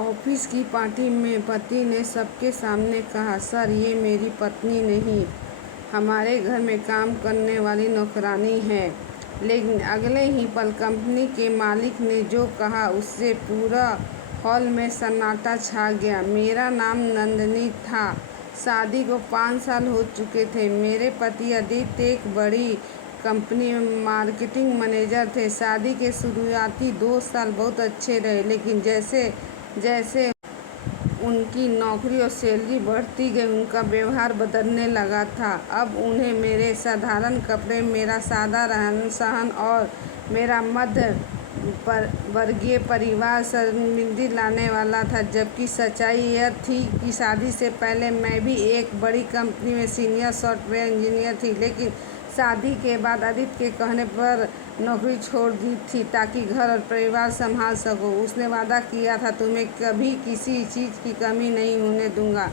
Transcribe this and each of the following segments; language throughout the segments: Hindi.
ऑफिस की पार्टी में पति ने सबके सामने कहा, सर ये मेरी पत्नी नहीं, हमारे घर में काम करने वाली नौकरानी है। लेकिन अगले ही पल कंपनी के मालिक ने जो कहा उससे पूरा हॉल में सन्नाटा छा गया। मेरा नाम नंदिनी था। शादी को 5 साल हो चुके थे। मेरे पति आदित्य एक बड़ी कंपनी में मार्केटिंग मैनेजर थे। शादी के शुरुआती 2 साल बहुत अच्छे रहे, लेकिन जैसे जैसे उनकी नौकरी और सैलरी बढ़ती गई, उनका व्यवहार बदलने लगा था। अब उन्हें मेरे साधारण कपड़े, मेरा सादा रहन सहन और मेरा मध्य वर्गीय परिवार शर्मिंदगी लाने वाला था। जबकि सच्चाई यह थी कि शादी से पहले मैं भी एक बड़ी कंपनी में सीनियर सॉफ्टवेयर इंजीनियर थी, लेकिन शादी के बाद आदित्य के कहने पर नौकरी छोड़ दी थी ताकि घर और परिवार संभाल सको। उसने वादा किया था, तुम्हें कभी किसी चीज़ की कमी नहीं होने दूंगा।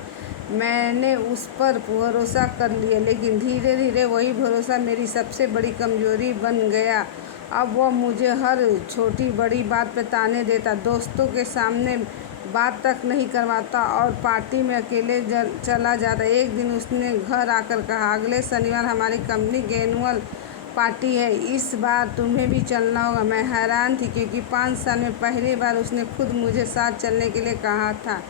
मैंने उस पर भरोसा कर लिया, लेकिन धीरे धीरे वही भरोसा मेरी सबसे बड़ी कमजोरी बन गया। अब वह मुझे हर छोटी बड़ी बात पर ताने देता, दोस्तों के सामने बात तक नहीं करवाता और पार्टी में अकेले चला जाता। एक दिन उसने घर आकर कहा, अगले शनिवार हमारी कंपनी की एनुअल पार्टी है, इस बार तुम्हें भी चलना होगा। मैं हैरान थी क्योंकि 5 साल में पहली बार उसने खुद मुझे साथ चलने के लिए कहा था।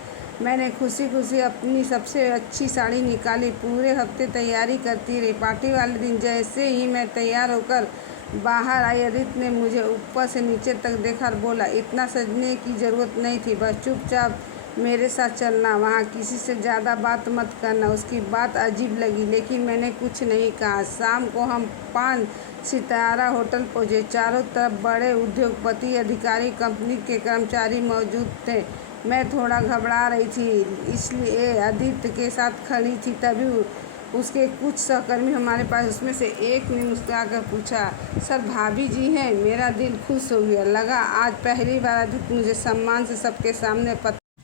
मैंने खुशी खुशी अपनी सबसे अच्छी साड़ी निकाली, पूरे हफ्ते तैयारी करती रही। पार्टी वाले दिन जैसे ही मैं तैयार होकर बाहर आई, आदित्य ने मुझे ऊपर से नीचे तक देखा और बोला, इतना सजने की ज़रूरत नहीं थी, बस चुपचाप मेरे साथ चलना, वहाँ किसी से ज़्यादा बात मत करना। उसकी बात अजीब लगी, लेकिन मैंने कुछ नहीं कहा। शाम को हम 5 सितारा होटल पहुँचे। चारों तरफ बड़े उद्योगपति, अधिकारी, कंपनी के कर्मचारी मौजूद थे। मैं थोड़ा घबरा रही थी, इसलिए आदित्य के साथ खड़ी थी। तभी उसके कुछ सहकर्मी हमारे पास, उसमें से एक ने मुस्कुराकर पूछा, सर भाभी जी हैं? मेरा दिल खुश हो गया। लगा आज पहली बार आदित्य मुझे सम्मान से सबके सामने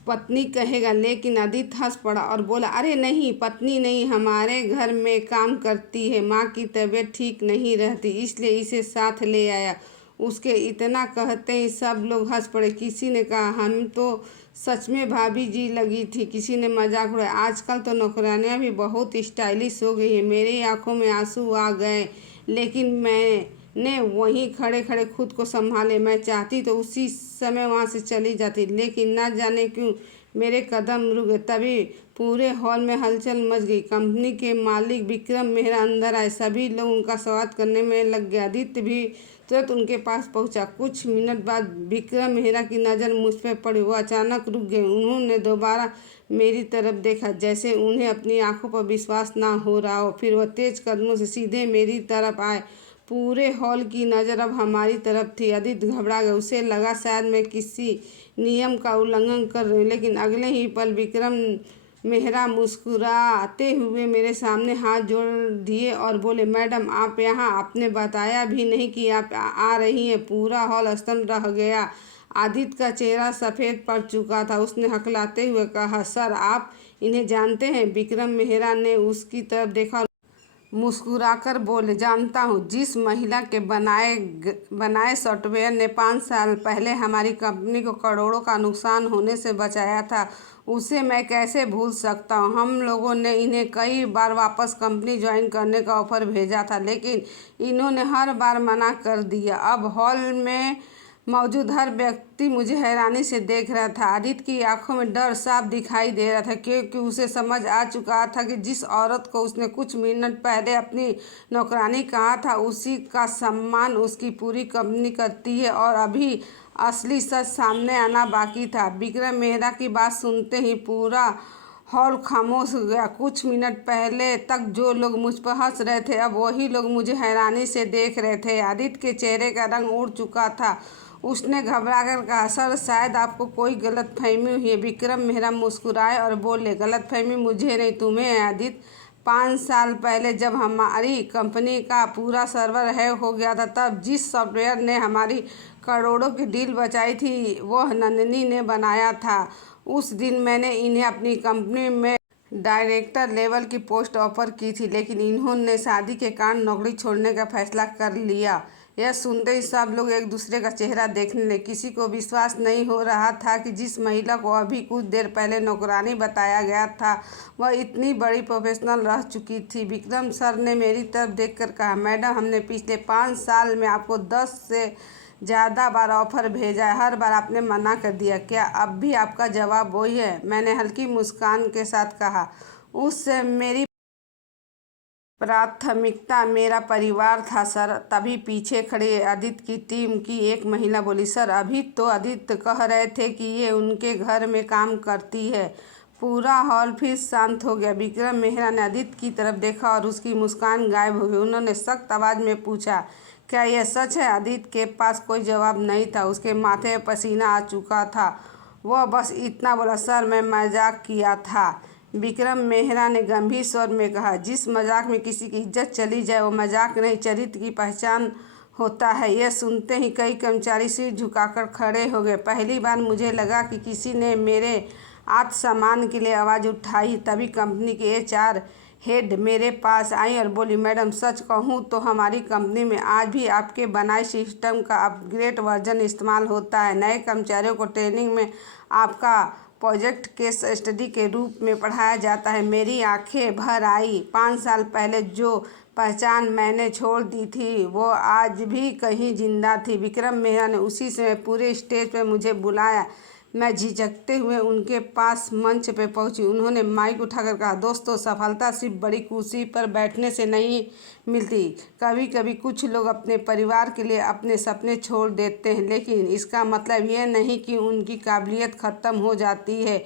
पत्नी कहेगा। लेकिन आदित्य हंस पड़ा और बोला, अरे नहीं, पत्नी नहीं, हमारे घर में काम करती है, माँ की तबीयत ठीक नहीं रहती, इसलिए इसे साथ ले आया। उसके इतना कहते ही सब लोग हंस पड़े। किसी ने कहा, हम तो सच में भाभी जी लगी थी। किसी ने मजाक उड़ाया, आजकल तो नौकरानियाँ भी बहुत स्टाइलिश हो गई हैं। मेरी आंखों में आंसू आ गए, लेकिन मैंने वहीं खड़े खड़े खुद को संभाले। मैं चाहती तो उसी समय वहाँ से चली जाती, लेकिन न जाने क्यों मेरे कदम रुक गए। तभी पूरे हॉल में हलचल मच गई। कंपनी के मालिक विक्रम मेहरा अंदर आए। सभी लोग उनका स्वागत करने में लग गए। आदित्य भी तुरंत उनके पास पहुंचा। कुछ मिनट बाद विक्रम मेहरा की नज़र मुझ पर पड़ी। वो अचानक रुक गए। उन्होंने दोबारा मेरी तरफ देखा, जैसे उन्हें अपनी आंखों पर विश्वास ना हो रहा हो। फिर वह तेज कदमों से सीधे मेरी तरफ आए। पूरे हॉल की नज़र अब हमारी तरफ थी। आदित्य घबरा गया। उसे लगा शायद मैं किसी नियम का उल्लंघन कर रही हूँ, लेकिन अगले ही पल विक्रम मेहरा मुस्कुराते हुए मेरे सामने हाथ जोड़ दिए और बोले, मैडम आप यहाँ, आपने बताया भी नहीं कि आप आ रही हैं। पूरा हॉल स्तब्ध रह गया। आदित्य का चेहरा सफ़ेद पड़ चुका था। उसने हकलाते हुए कहा, सर आप इन्हें जानते हैं? विक्रम मेहरा ने उसकी तरफ देखा, मुस्कुराकर बोले, जानता हूँ। जिस महिला के बनाए सॉफ्टवेयर ने 5 साल पहले हमारी कंपनी को करोड़ों का नुकसान होने से बचाया था, उसे मैं कैसे भूल सकता हूँ। हम लोगों ने इन्हें कई बार वापस कंपनी ज्वाइन करने का ऑफ़र भेजा था, लेकिन इन्होंने हर बार मना कर दिया। अब हॉल में मौजूद हर व्यक्ति मुझे हैरानी से देख रहा था। आदित्य की आंखों में डर साफ दिखाई दे रहा था, क्योंकि उसे समझ आ चुका था कि जिस औरत को उसने कुछ मिनट पहले अपनी नौकरानी कहा था, उसी का सम्मान उसकी पूरी कंपनी करती है। और अभी असली सच सामने आना बाकी था। विक्रम मेहरा की बात सुनते ही पूरा हॉल खामोश हो गया। कुछ मिनट पहले तक जो लोग मुझ पर हंस रहे थे, अब वही लोग मुझे हैरानी से देख रहे थे। आदित्य के चेहरे का रंग उड़ चुका था। उसने घबराकर कहा, सर शायद आपको कोई गलतफहमी हुई है। विक्रम मेहरा मुस्कुराए और बोले, गलतफहमी मुझे नहीं, तुम्हें है आदित्य। 5 साल पहले जब हमारी कंपनी का पूरा सर्वर हैक हो गया था, तब जिस सॉफ्टवेयर ने हमारी करोड़ों की डील बचाई थी, वह नंदिनी ने बनाया था। उस दिन मैंने इन्हें अपनी कंपनी में डायरेक्टर लेवल की पोस्ट ऑफर की थी, लेकिन इन्होंने शादी के कारण नौकरी छोड़ने का फैसला कर लिया। यह सुनते ही सब लोग एक दूसरे का चेहरा देखने लगे। किसी को विश्वास नहीं हो रहा था कि जिस महिला को अभी कुछ देर पहले नौकरानी बताया गया था वह इतनी बड़ी प्रोफेशनल रह चुकी थी। विक्रम सर ने मेरी तरफ देखकर कहा, मैडम, हमने पिछले 5 साल में आपको 10 से ज़्यादा बार ऑफर भेजा है, हर बार आपने मना कर दिया। क्या अब भी आपका जवाब वही है? मैंने हल्की मुस्कान के साथ कहा। उस मेरी प्राथमिकता मेरा परिवार था सर। तभी पीछे खड़े आदित्य की टीम की एक महिला बोली, सर अभी तो आदित्य कह रहे थे कि ये उनके घर में काम करती है। पूरा हॉल फिर शांत हो गया। विक्रम मेहरा ने आदित्य की तरफ देखा और उसकी मुस्कान गायब हो गई। उन्होंने सख्त आवाज़ में पूछा, क्या यह सच है? आदित्य के पास कोई जवाब नहीं था। उसके माथे में पसीना आ चुका था। वह बस इतना बोला, सर मैं मजाक किया था। विक्रम मेहरा ने गंभीर स्वर में कहा, जिस मजाक में किसी की इज्जत चली जाए वो मजाक नहीं, चरित्र की पहचान होता है। यह सुनते ही कई कर्मचारी सिर झुकाकर खड़े हो गए। पहली बार मुझे लगा कि किसी ने मेरे आत्मसम्मान के लिए आवाज़ उठाई। तभी कंपनी के HR हेड मेरे पास आई और बोली, मैडम सच कहूँ तो हमारी कंपनी में आज भी आपके बनाए सिस्टम का अपग्रेड वर्जन इस्तेमाल होता है। नए कर्मचारियों को ट्रेनिंग में आपका प्रोजेक्ट केस स्टडी के रूप में पढ़ाया जाता है। मेरी आंखें भर आई। 5 साल पहले जो पहचान मैंने छोड़ दी थी वो आज भी कहीं जिंदा थी। विक्रम मेहरा ने उसी समय पूरे स्टेज पर मुझे बुलाया। मैं झिझकते हुए उनके पास मंच पर पहुंची। उन्होंने माइक उठाकर कहा, दोस्तों, सफलता सिर्फ बड़ी कुर्सी पर बैठने से नहीं मिलती। कभी कभी कुछ लोग अपने परिवार के लिए अपने सपने छोड़ देते हैं, लेकिन इसका मतलब यह नहीं कि उनकी काबिलियत ख़त्म हो जाती है।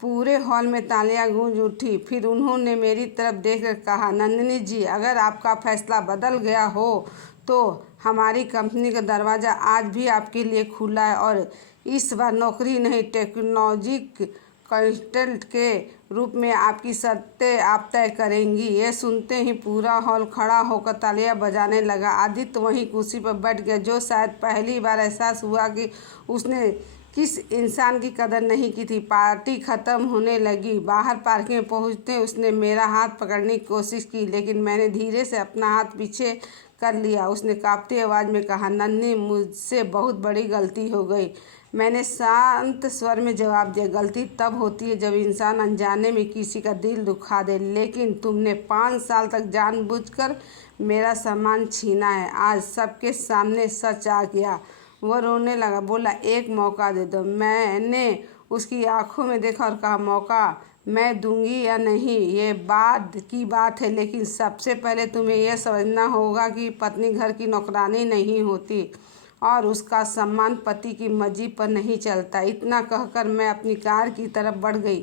पूरे हॉल में तालियां गूंज उठी। फिर उन्होंने मेरी तरफ देखकर कहा, नंदिनी जी, अगर आपका फैसला बदल गया हो तो हमारी कंपनी का दरवाज़ा आज भी आपके लिए खुला है और इस बार नौकरी नहीं, टेक्नोलॉजी कंसल्टेंट के रूप में आपकी शर्तें आप तय करेंगी। यह सुनते ही पूरा हॉल खड़ा होकर तालियां बजाने लगा। आदित्य वहीं कुर्सी पर बैठ गया, जो शायद पहली बार एहसास हुआ कि उसने किस इंसान की कदर नहीं की थी। पार्टी ख़त्म होने लगी। बाहर पार्किंग में पहुंचते उसने मेरा हाथ पकड़ने की कोशिश की, लेकिन मैंने धीरे से अपना हाथ पीछे कर लिया। उसने कांपती आवाज़ में कहा, नन्ही, मुझसे बहुत बड़ी गलती हो गई। मैंने शांत स्वर में जवाब दिया, गलती तब होती है जब इंसान अनजाने में किसी का दिल दुखा दे, लेकिन तुमने 5 साल तक जानबूझकर मेरा सम्मान छीना है। आज सबके सामने सच आ गया। वह रोने लगा, बोला, एक मौका दे दो। मैंने उसकी आंखों में देखा और कहा, मौका मैं दूंगी या नहीं ये बाद की बात है, लेकिन सबसे पहले तुम्हें यह समझना होगा कि पत्नी घर की नौकरानी नहीं होती और उसका सम्मान पति की मर्जी पर नहीं चलता। इतना कहकर मैं अपनी कार की तरफ बढ़ गई।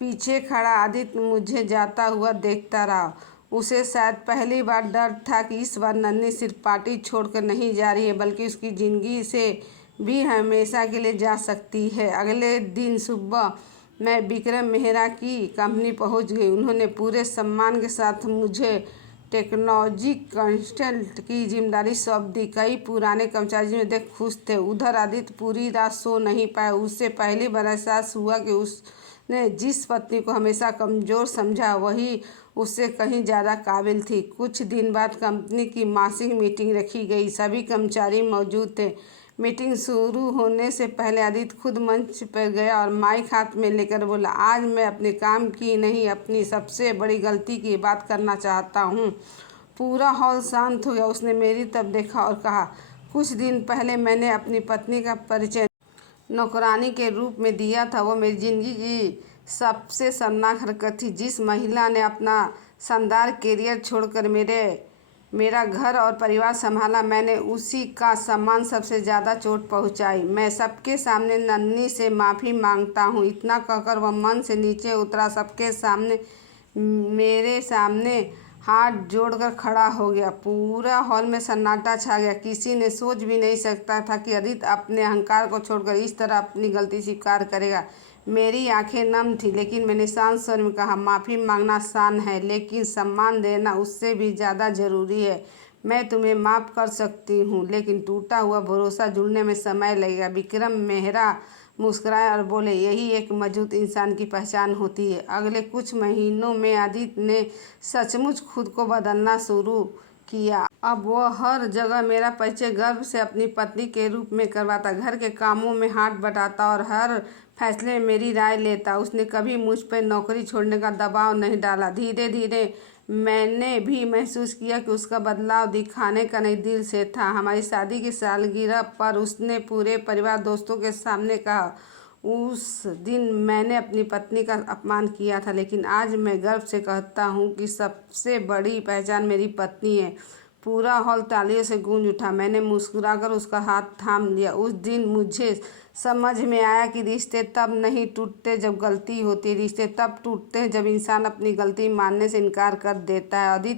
पीछे खड़ा आदित्य मुझे जाता हुआ देखता रहा। उसे शायद पहली बार डर था कि इस बार नन्ही सिर्फ पार्टी छोड़कर नहीं जा रही है, बल्कि उसकी ज़िंदगी से भी हमेशा के लिए जा सकती है। अगले दिन सुबह मैं विक्रम मेहरा की कंपनी पहुंच गई। उन्होंने पूरे सम्मान के साथ मुझे टेक्नोलॉजी कंसल्टेंट की जिम्मेदारी सौंप दी। कई पुराने कर्मचारी में देख खुश थे। उधर आदित्य पूरी रात सो नहीं पाया। उससे पहली बार एहसास हुआ कि उसने जिस पत्नी को हमेशा कमज़ोर समझा वही उससे कहीं ज़्यादा काबिल थी। कुछ दिन बाद कंपनी की मासिक मीटिंग रखी गई। सभी कर्मचारी मौजूद थे। मीटिंग शुरू होने से पहले आदित्य खुद मंच पर गया और माइक हाथ में लेकर बोला, आज मैं अपने काम की नहीं, अपनी सबसे बड़ी गलती की बात करना चाहता हूँ। पूरा हॉल शांत हो गया। उसने मेरी तरफ देखा और कहा, कुछ दिन पहले मैंने अपनी पत्नी का परिचय नौकरानी के रूप में दिया था। वो मेरी ज़िंदगी की सबसे शर्मनाक हरकत थी। जिस महिला ने अपना शानदार करियर छोड़कर मेरा घर और परिवार संभाला, मैंने उसी का सम्मान सबसे ज़्यादा चोट पहुंचाई। मैं सबके सामने नन्ही से माफ़ी मांगता हूं। इतना कहकर वह मंच से नीचे उतरा। सबके सामने मेरे सामने हाथ जोड़कर खड़ा हो गया। पूरा हॉल में सन्नाटा छा गया। किसी ने सोच भी नहीं सकता था कि आदित्य अपने अहंकार को छोड़कर इस तरह अपनी गलती स्वीकार करेगा। मेरी आंखें नम थी, लेकिन मैंने शांत स्वर में कहा, माफ़ी मांगना आसान है, लेकिन सम्मान देना उससे भी ज़्यादा ज़रूरी है। मैं तुम्हें माफ़ कर सकती हूँ, लेकिन टूटा हुआ भरोसा जुड़ने में समय लगेगा। विक्रम मेहरा मुस्कुराए और बोले, यही एक मजबूत इंसान की पहचान होती है। अगले कुछ महीनों में आदित्य ने सचमुच खुद को बदलना शुरू किया। अब वह हर जगह मेरा परिचय गर्व से अपनी पत्नी के रूप में करवाता, घर के कामों में हाथ बटाता और हर फैसले में मेरी राय लेता। उसने कभी मुझ पर नौकरी छोड़ने का दबाव नहीं डाला। धीरे धीरे मैंने भी महसूस किया कि उसका बदलाव दिखाने का नहीं, दिल से था। हमारी शादी की सालगिरह पर उसने पूरे परिवार दोस्तों के सामने कहा, उस दिन मैंने अपनी पत्नी का अपमान किया था, लेकिन आज मैं गर्व से कहता हूँ कि सबसे बड़ी पहचान मेरी पत्नी है। पूरा हॉल तालियों से गूंज उठा। मैंने मुस्कुराकर उसका हाथ थाम लिया। उस दिन मुझे समझ में आया कि रिश्ते तब नहीं टूटते जब गलती होती है, रिश्ते तब टूटते हैं जब इंसान अपनी गलती मानने से इनकार कर देता है। अदिति